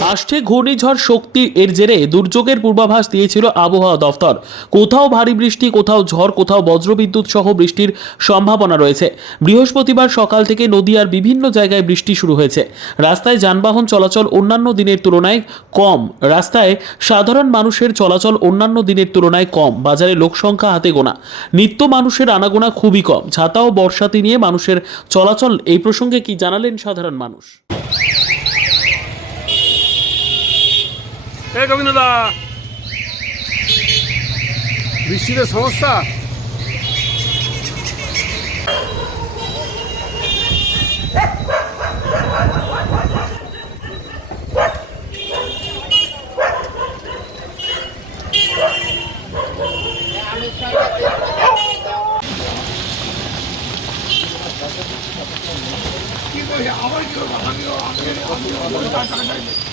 আসছে ঘূর্ণিঝড় শক্তি। এর জেরে দুর্যোগের পূর্বাভাস দিয়েছিল আবহাওয়া দফতর। কোথাও ভারী বৃষ্টি, কোথাও ঝড়, কোথাও বজ্রবিদ্যুৎ সহ বৃষ্টির সম্ভাবনা রয়েছে। বৃহস্পতিবার সকাল থেকে নদীয়ার বিভিন্ন জায়গায় বৃষ্টি শুরু হয়েছে। রাস্তায় যানবাহন চলাচল অন্যান্য দিনের তুলনায় কম। রাস্তায় সাধারণ মানুষের চলাচল অন্যান্য দিনের তুলনায় কম। বাজারে লোকসংখ্যা হাতে গোনা। নিত্য মানুষের আনাগোনা খুবই কম। ছাতা ও বর্ষাতি নিয়ে মানুষের চলাচল এই প্রসঙ্গে কি জানালেন সাধারণ মানুষ? এই রবীন্দ্রদা বৃষ্টিতে সমস্যা বলবেন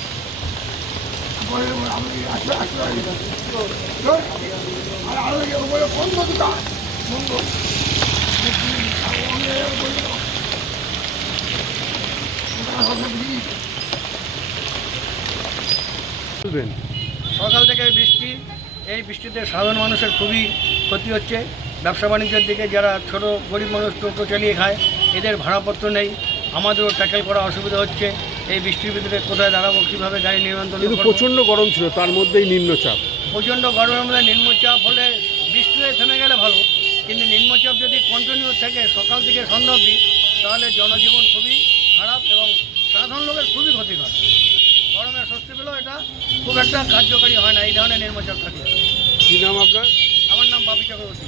সকাল থেকে বৃষ্টি, এই বৃষ্টিতে সাধারণ মানুষের খুবই ক্ষতি হচ্ছে। ব্যবসা বাণিজ্যের দিকে যারা ছোট গরিব মানুষ টোটো চালিয়ে খায়, এদের ভাড়াপত্র নেই। আমাদেরও ট্যাকেল করা অসুবিধা হচ্ছে। এই বৃষ্টির ভিতরে কোথায় দাঁড়াবো কীভাবে গাড়ি নিয়ন্ত্রণ কিন্তু? প্রচণ্ড গরম ছিল তার মধ্যেই নিম্নচাপ। প্রচণ্ড গরমের মধ্যে নিম্নচাপ হলে বৃষ্টি হয়ে থেমে গেলে ভালো। কিন্তু নিম্নচাপ যদি কন্টিনিউ থাকে সকাল থেকে সন্ধ্যা অবধি তাহলে জনজীবন খুবই খারাপ এবং সাধারণ লোকের খুবই ক্ষতি ক্ষতিকর। গরমের স্বস্তি পেলেও এটা খুব একটা কার্যকরী হয় না এই ধরনের নিম্নচাপ থাকে। কি নাম আপনার? আমার নাম বাপি চক্রবর্তী।